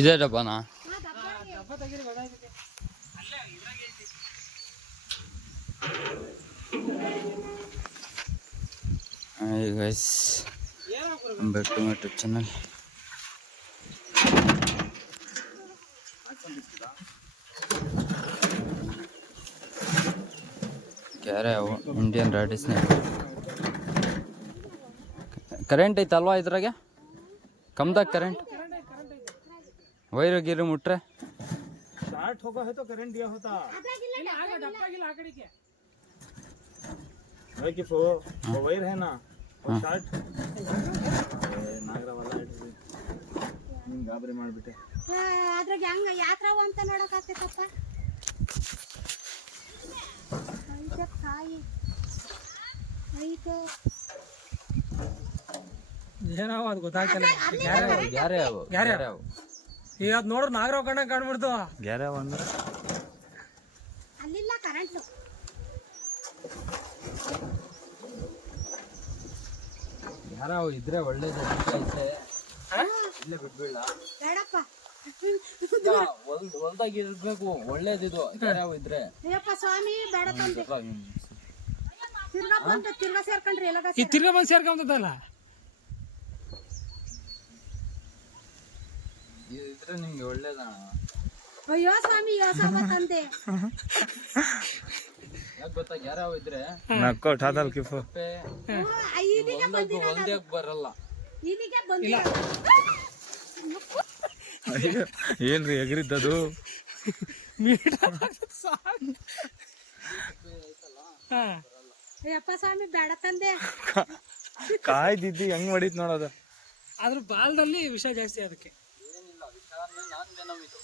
ಇದೇ ಡಬ್ಬನಾ? Hi guys, welcome back to my YouTube channel. क्या रहा है वो इंडियन रेड स्नेक करंट ಐತಲ್ವಾ ಇದ್ರಾಗೆ ಕಮ್ದಾಗ करंट ವೈರ್ ಗಿರ್ ಮುಟ್ರೆ शार्ट होगा है तो करंट दिया होता भाई कि वो वायर है ना वो शार्ट नागरा वाला ನಿಮ್ ಗಾಬರಿ ಮಾಡ್ಬಿಟ್ಟೆ ಅದ್ರಾಗ ಹಂಗ ಯಾತ್ರಾ ಅಂತ ನೋಡಕ್ ಆಗ್ತೈತಪ್ಪ ಐತೆ ಕಾಯಿ ಐತೆ ಏನಾವ ಅದು ಗೊತ್ತಾಗ್ತಿಲ್ಲ ಗ್ಯಾರೆ ಅವು ಈಗ ಅದ್ ನೋಡ್ರ ನಾಗರಾವ್ ಕಣ್ಣ ಕಾಣ್ಬಿಡ್ತು ಗ್ಯಾರೆ ಅಂದ್ರೆ ಅಲ್ಲಿಲ್ಲ ಕರೆಂಟ್ ಯಾರಾವು ಇದ್ರೆ ಒಳ್ಳೇದು ಇಲ್ಲೇ ಬಿಟ್ಬಿಡ್ಲ ಬೇಡಪ್ಪ ಹೊಲ್ದಾಗ ಇರ್ಬೇಕು ಒಳ್ಳೇದಿದು ಯಾರಾವು ಇದ್ರೆ ಅಯ್ಯಪ್ಪ ಸ್ವಾಮಿ ಬೇಡ ತಂದೆ ತಿರ್ಗಾ ಬಂದು ತಿರ್ಗಾ ಸೇರ್ಕೊಂಡ್ರಿ ಎಲ್ಲ ಈ ತಿರ್ಗಾ ಬಂದ್ ಸೇರ್ಕೊಂಬತ್ತಲ್ಲ ಇದ್ರೆ ನಿಮ್ಗೆ ಒಳ್ಳೇದಣ್ಣ. ಅಯ್ಯೋ ಸ್ವಾಮಿ ಯೋಸ ತಂದೆ ಯಾಕೆ ಗೊತ್ತಾ ಯಾರಾವು ಇದ್ರೆ ನಕ್ಕೋ ಠಾದಲ್ ಕಿಫು ಹೊಲ್ದಾಗ ಬರಲ್ಲ ಇದಕ್ಕೆ ಬಂದಿಲ್ಲ ಏನ್ರಿ ಎಗರಿದ್ದದು ಅಯ್ಯಪ್ಪ ಸ್ವಾಮಿ ಬೇಡ ತಂದೆ ಕಾಯ್ದಿದ್ದಿ ಹೆಂಗ್ ಮಾಡಿತ್ ನೋಡೋದು ಅದ್ರ ಬಾಲದಲ್ಲಿ ವಿಷ ಜಾಸ್ತಿ ಅದಕ್ಕೆ ಏನಿಲ್ಲ ವಿಷಾನೇ ನಾನ್ ಜನಮ್ ಇದು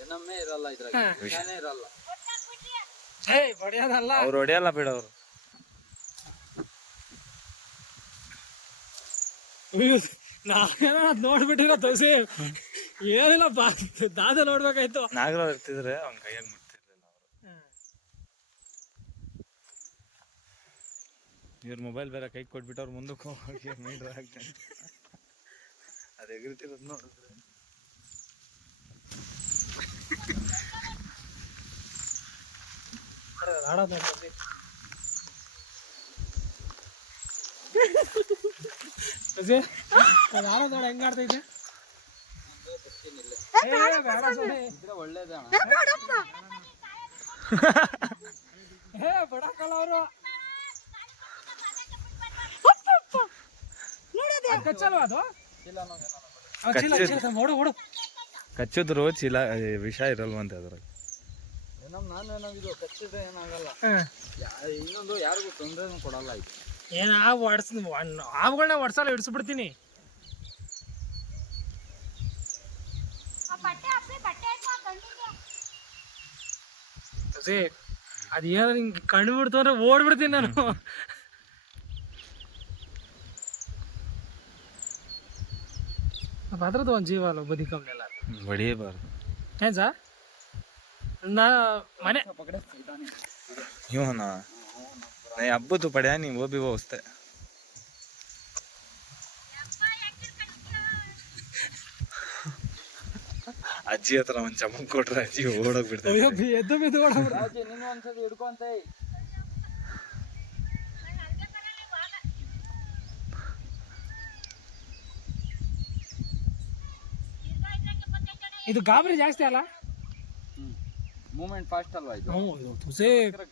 ಜನಮ್ಮೇ ಇರಲ್ಲ ಇದ್ರಾಗ ವಿಷಾನೇ ಇರಲ್ಲ ಹೊಡೆಯೋದಲ್ಲ ಅವ್ರು ಹೊಡೆಯಲ್ಲ ಬಿಡವ್ರು ನಾವೇನ ಅದ್ ನೋಡ್ಬಿಟ್ಟಿರೋ ತೋಸಿ ಏನಿಲ್ಲ ದಾದ ನೋಡ್ಬೇಕಾಯ್ತು ನಾಗರಾವ್ ಇರ್ತಿದ್ರೆ ಅವ್ನ ಕೈಯಾಗ ಮುಟ್ತಿರ್ಲಿಲ್ಲ ಅವರು ಇವ್ರ ಮೊಬೈಲ್ ಬೇರೆ ಕೈ ಕೊಟ್ಬಿಟ್ಟು ಅವ್ರು ಮುಂದಕ್ಕೆ ಹೋಗಿ ಮೀಟ್ರ್ ಹಾಕ್ತಾನೆ ಅದು ಎಗರಿತಿರೋದು ನೋಡಿದ್ರೆ ಆಡೋದು ಆಡೋದು ನೋಡಿ ಹೆಂಗ್ ಆಡ್ತೈತೆ ಇದ್ರೆ ಒಳ್ಳೇದಣ್ಣ. ಬಡಕಲ್ಲ ಅವರು ಕಚ್ಚಲ್ವಾ ಅದು ಓಡು ಓಡು ಕಚ್ಚಿದ್ರು ಚೀಲ ವಿಷ ಇರಲ್ವಂತೆ ಅದ್ರಾಗ ನಾನು ಇದು ಕಚ್ಚಿದ್ರೆ ಏನಾಗಲ್ಲ ಇನ್ನೊಂದು ಯಾರಿಗೂ ತೊಂದರೆನೂ ಕೊಡಲ್ಲ ಇದು ಏನ ಹಾವುಗಳನ್ನ ಒಡ್ಸಲ್ಲ ಹಿಡಿಸ್ಬಿಡ್ತೀನಿ ಅದೇನೋ ನಿಂಗೆ ಕಣ್ಣು ಬಿಡ್ತು ಅಂದ್ರೆ ಓಡ್ಬಿಡ್ತೀನಿ ನಾನು ಅದ್ರದ್ದು ಒಂದು ಜೀವ ಅಲ್ಲ ಬದಿ ಕಮ್ಮನೆಲ್ಲ ಹೊಡಿಯಬಾರ್ದು ಏನ್ ಸರ್ ನಾ ಮನೆ यूं ना नहीं अब तो पढ़ा नहीं वो भी वो उसते ಅಜ್ಜಿ ಹತ್ರ ಒಂದ್ ಚಮಕ್ ಕೊಟ್ರೆ ಅಜ್ಜಿ ಓಡೋಗ್ಬಿಡ್ತಾರೆ ಎದ್ದು ಬಿದ್ದು ನೀನು ಒಂದ್ಸತಿ ಹಿಡ್ಕೊಂತ ಇದು ಗಾಬರಿ ಜಾಸ್ತಿ ಅಲ್ಲ ಮೂವ್ಮೆಂಟ್ ಫಾಸ್ಟ್ ಅಲ್ವಾ ಇದು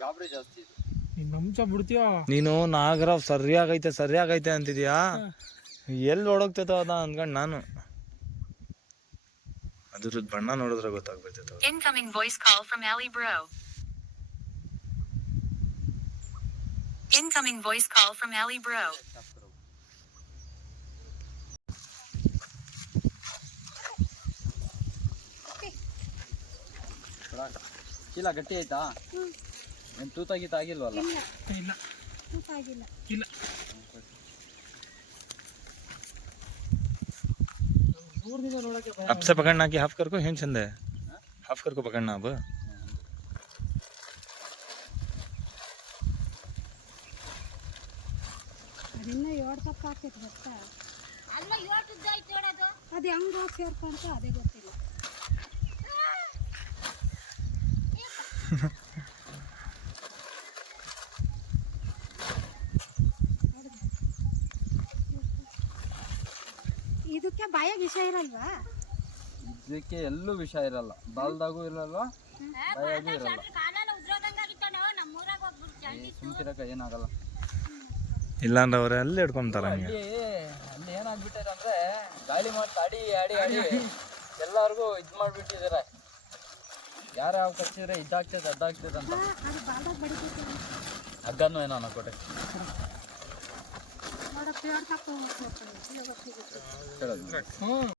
ಗಾಬರಿ ಜಾಸ್ತಿ ಇದು ನೀನ್ ನಂಬ್ಸ ಬಿಡ್ತೀಯ ನೀನು ನಾಗರಾವ್ ಸರಿಯಾಗೈತೆ ಅಂತಿದ್ಯಾ ಎಲ್ಲಿ ಓಡೋಗ್ತೈತೋ ಅದ ಅನ್ಕೊಂಡ್ ನಾನು ಅದ್ರ ಬಣ್ಣ ನೋಡಿದ್ರೆ ಗೊತ್ತಾಗ್ಬಿಡ್ತೈತೆ Incoming voice call from Ali Bro. Incoming voice call from Ali Bro. ಚೀಲ ಗಟ್ಟಿ ಆಯ್ತಾ ಏನ್ ತೂತಾಗಿತ್ತ ಆಗಿಲ್ವಲ್ಲ ಇಲ್ಲ ಆಗಿಲ್ಲ ಇಲ್ಲ अब से पकड़ना कि हाफ कर को हिंड चंद है हाफ कर को पकड़ना अब ಅದನ್ನ 7 ತಪ್ಪ ಆಗ್ತೈತೆ ಗೊತ್ತಾ ಅಲ್ಲ 7 ಉದ್ದ ಐತೆ ಹೇಳೋದು ಅದು ಹೆಂಗ್ ಹೋಗಿ ಸೇರ್ಕೊಂತ ಅದೇ ಗೊತ್ತಿಲ್ಲ ಇದಕ್ಕೆ ಬಾಯಾಗ ವಿಷ ಇರಲ್ವಾ? ಇದಕ್ಕೆ ಎಲ್ಲೂ ವಿಷ ಇರಲ್ಲ, ಬಾಲ್ದಾಗೂ ಇರಲ್ಲ, ಬಾಯಾಗೂ ಇರಲ್ಲ. ಸುಮ್ಕಿರಕ ಏನಾಗಲ್ಲ. ಇಲ್ಲಾಂದ್ರೆ ಅವ್ರೆ ಅಲ್ಲೇ ಹಿಡ್ಕೊಂತಾರ ಹಂಗೆ. ಅಲ್ಲಿ ಏನಾಗ್ಬಿಟ್ಟಾರೆ ಅಂದ್ರೆ ಗಾಳಿ ಮಾಡ್ತಾ ಆಡಿ ಆಡಿ ಆಡಿ ಎಲ್ಲಾರ್ಗು ಇದ್ ಮಾಡ್ಬಿಟ್ಟಿದಾರೆ. ಯಾರ ಯಾವ ಕಚ್ಚಿದ್ರೆ ಇದಾಗ್ತದೆ ಅದಾಗ್ತದೆ ಅಂತ. ಅದು ಬಾಲ್ದಾಗ ಬಡಿತೈತಿ ಹಗ್ಗನೂ ಏನೋ ಅನ್ನಕೋಟೆ ನೋಡ ಪೇಡ್ ತಕ್ಕ ಹೋಗ್ಬೇಕು. ಹೇಳೋದು.